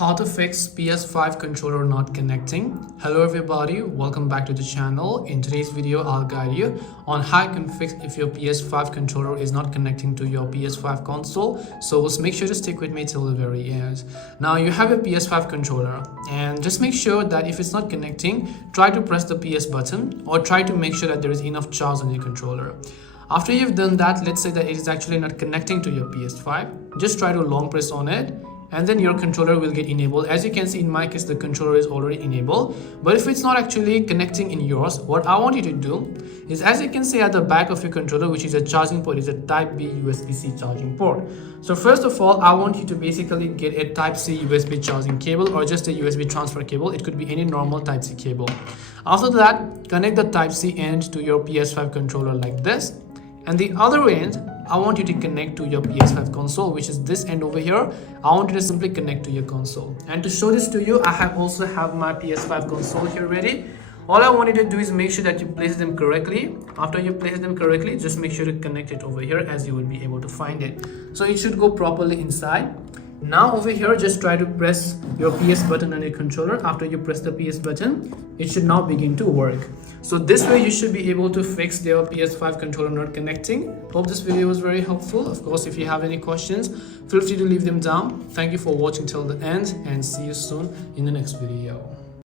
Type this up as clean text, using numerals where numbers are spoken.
How to fix PS5 controller not connecting. Hello everybody, welcome back to the channel. In today's video I'll guide you on how you can fix if your PS5 controller is not connecting to your PS5 console. So just make sure to stick with me till the very end. Now you have a PS5 controller and just make sure that if it's not connecting, try to press the PS button or try to make sure that there is enough charge on your controller. After you've done that, let's say that it is actually not connecting to your PS5, just try to long press on it and then your controller will get enabled. As you can see, in my case the controller is already enabled, but if it's not actually connecting in yours, what I want you to do is, as you can see at the back of your controller, which is a charging port, is a type B USB-C charging port. So first of all, I want you to basically get a type C USB charging cable or just a USB transfer cable. It could be any normal type C cable. After that, connect the type C end to your PS5 controller like this, and the other end I want you to connect to your PS5 console, which is this end over here. I want you to simply connect to your console. And to show this to you, I also have my PS5 console here ready. All I want you to do is make sure that you place them correctly. After you place them correctly, just make sure to connect it over here, as you will be able to find it. So it should go properly inside. Now over here, just try to press your PS button on your controller. After you press the PS button, it should now begin to work. So this way you should be able to fix your PS5 controller not connecting. Hope this video was very helpful. Of course, if you have any questions, feel free to leave them down. Thank you for watching till the end and see you soon in the next video.